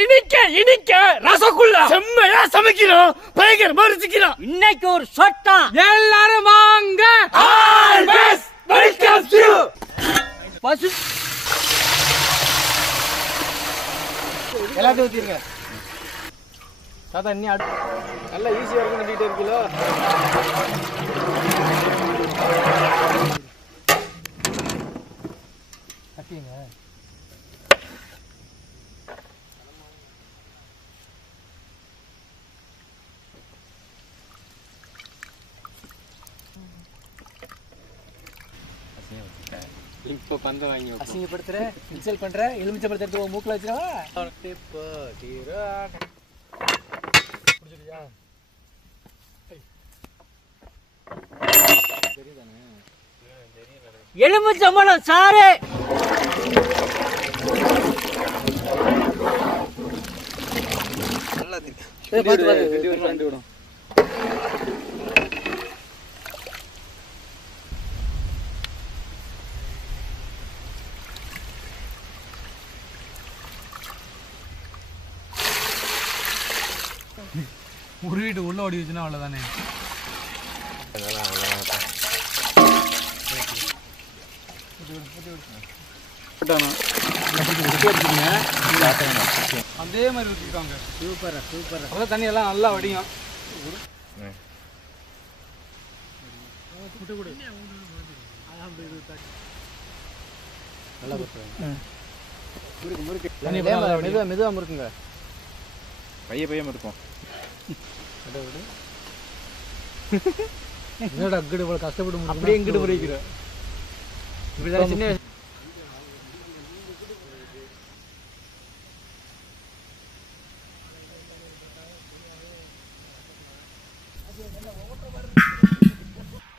இனிக்க இனிக்க ரசகுல்லா செம்மையா சமைக்கிறோம், பயங்கரமா ருசிக்கிறோம். இன்னைக்கு ஒரு சொட்டம். எல்லாரும் வாங்க. ஆல்வேஸ் வெல்கம் டு பசு. எல்லாத்தையும் ஊற்றிருங்க. தாத்தா இன்னும் நல்லா ஈஸியாக இருக்கும் கட்டிகிட்டே இருக்கீங்களோ. கட்டிங்க. இப்போ பந்த வாங்கி அசிங்கப்படுத்துற, இன்சல்ட் பண்ற, எலுமிச்சை பழத்தை எடுத்து மூக்கில் வச்சிடவா. எலுமிச்சம்பழம் சாறு. உருவிட்டு உள்ள ஓடி வச்சுன்னா அவ்வளோதானே. அதே மாதிரி ஊற்றிருக்காங்க. சூப்பரா சூப்பரா. அவ்வளோ தண்ணி எல்லாம் நல்லா வடியும். மெதுவா முறுக்குங்க. பைய இருக்கும். என்னடா அங்கடு இவ்வளவு கஷ்டப்பட்டு அப்படியே இங்கிட்டு முறைக்கிற. இப்படிதான் சின்ன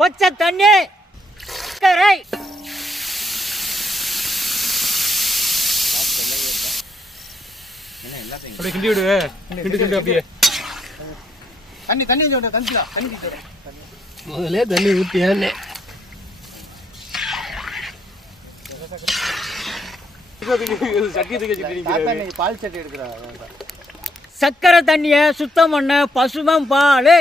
பச்சை தண்ணி கரை. அப்படியே கிண்டி விடுவே. கிண்டு அப்படியே தண்ணி தண்ணி தண்ணி முதல்ல தண்ணி ஊற்றியானே. பால் சட்டி எடுக்கிறா. சக்கரை தண்ணிய சுத்தம் பண்ண பசுமம் பால்.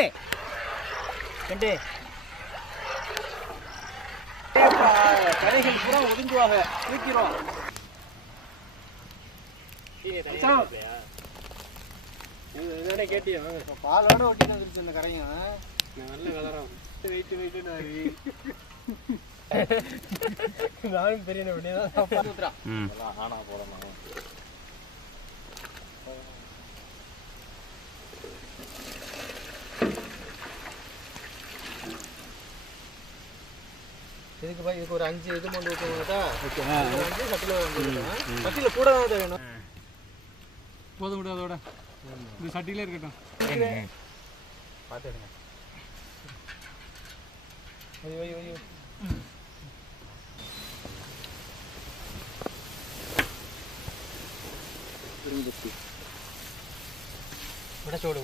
கரைகள் பூரா ஒதுங்குவாங்க. தூக்கிறோம். பாலோட ஒட்டிட்டு வந்துருச்சு அந்த கரையும். நல்ல கலரம். நானும் பெரிய ஆனா போடணும். இதுக்கு இதுக்கு ஒரு 5 இது கொண்டு ஊற்றுவாங்கடா. 5 சட்டில சட்டில கூட தான் வேணும். போதும் விட அதோட இந்த சட்டிலே இருக்கட்டும். பார்த்துடுங்க. ஐயோ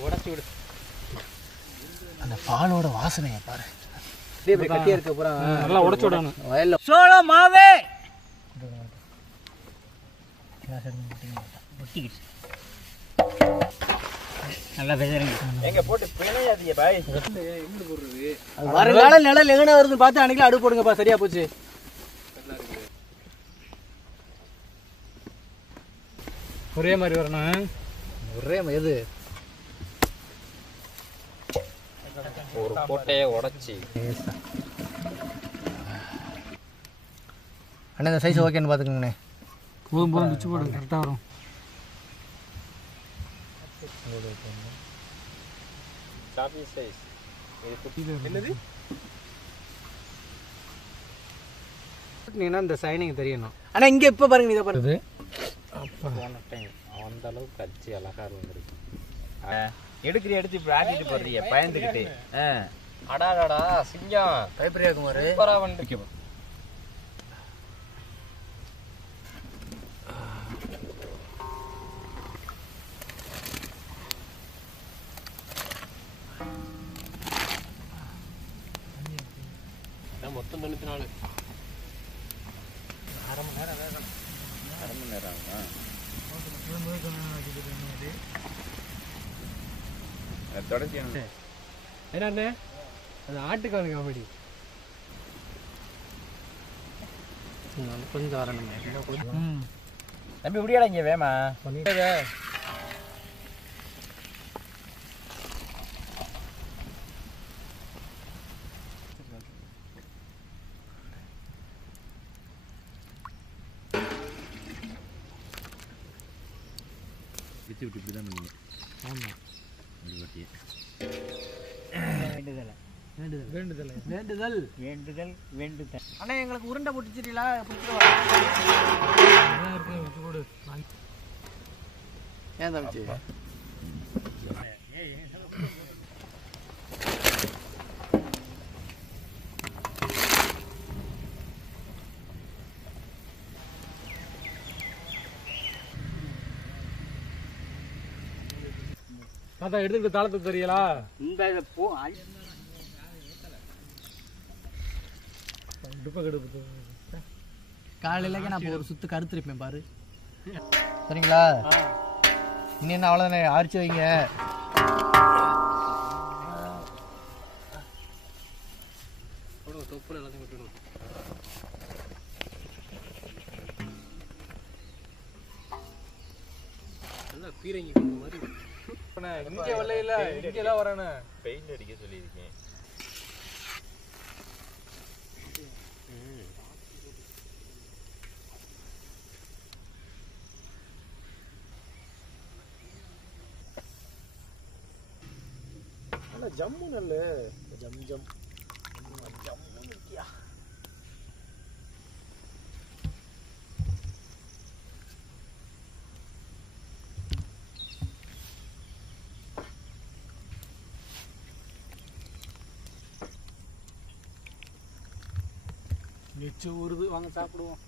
உடச்சு விடு. அந்த பாலோட வாசனையை பாரு. கட்டியா இருக்க பூரா நல்லா உடச்சு விடணும். வயல்ல சோள மாவே நல்லா பேசுறீங்க. எங்க போட்டு பிணையாதீங்க பாய். எங்க போடுறது? வருங்கால நிழல் எங்கன வருதுன்னு பார்த்து அன்னைக்கு அடுப்பு போடுங்கப்பா. சரியா போச்சு. ஒரே மாதிரி வரணும். ஒரே எது ஒரு கோட்டையை உடைச்சி. அண்ணா இந்த சைஸ் ஓகேன்னு பார்த்துக்கோங்கண்ணே. போதும் போதும் பிச்சு போடு, கரெக்டாக வரும். சாப்பி சைஸ் என்னது? நீனா இந்த சைனிங் தெரியணும். ஆனா இங்க இப்ப பாருங்க இத பாருங்க. போன டைம் அந்த அளவுக்கு அச்சு அழகா இருந்துருக்கு. எடுத்து இப்படி ஆட்டிட்டு போடுறீங்க பயந்துக்கிட்டு. அடாடா சிங்கம் பயப்பரியா குமார் சூப்பரா வந்து மொத்தம் 94. அரை மணி நேரம் ஆகும். தொடர்ச்சியான என்னண்ணே அது ஆட்டுக்கான காமெடி கொஞ்சம் வரணுமே தம்பி முடியாடா இங்கே வேமா விட்டு விட்டு இப்படி தான் பண்ணுங்க. ஆமாம் வேண்டுதல் வேண்டுதல் வேண்டுதல் வேண்டுதல். அண்ணா எங்களுக்கு உருண்டை பிடிச்சிட்டீங்களா கொடு ஏன் தம்பிச்சு அதான் எடுத்துக்கிட்டு தாளத்தை தெரியலா இந்த போ காலையில நான் ஒரு சுத்து கருத்துருப்பேன் பாரு சரிங்களா இன்னும் என்ன அவ்வளோதானே அரிச்சு வைங்க தொப்புல எல்லாத்தையும் விட்டுடும் நல்லா பீரங்கி கொண்ட மாதிரி இங்கே வரல இங்கெல்லாம் வரானே பெயிண்ட் அடிக்க சொல்லியிருக்கேன். ஜம்மு நல்ல ஜம் ஜம் நெச்சு ஊறுது வாங்க சாப்பிடுவோம்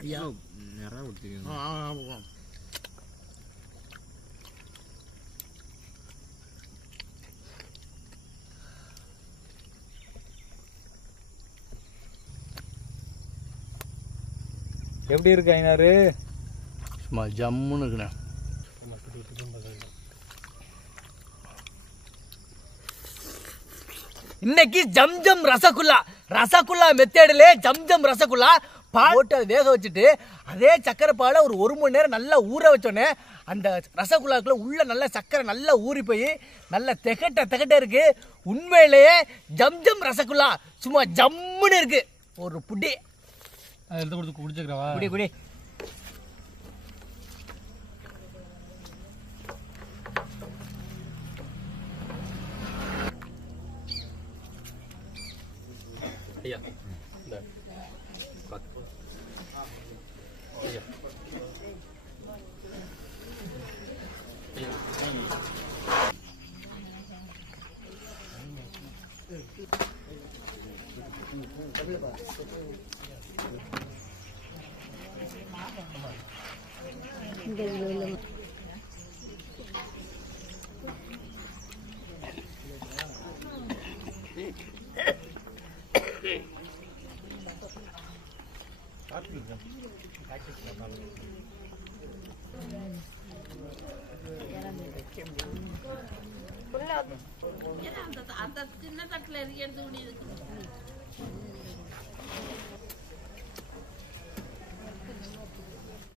ஐயா நிறையா கொடுத்துருக்கீங்க. எப்படி இருக்கு ஐநாரு? சும்மா ஜம்முன்னு இருக்குண்ணே. இன்னைக்கு ஜம்ஜம் ரசகுல்லா மெத்தேடுல ஜம்ஜம் ரசகுல்லா போட்டு அதை வேக வச்சுட்டு அதே சக்கரை பாலை ஒரு மணி நேரம் நல்லா ஊற வச்சோடனே அந்த ரசகுல்லாக்குள்ள உள்ள நல்ல சக்கரை நல்லா ஊறி போய் நல்லா திகட்ட இருக்கு. உண்மையிலேயே ஜம்ஜம் ரசகுல்லா சும்மா ஜம்முன்னு இருக்கு. ஒரு புடி எடுத்து கொடுத்து குடிச்சுக்கிறவா குடி ஐயா அந்த சின்ன தட்டில் எடுத்து முடியுது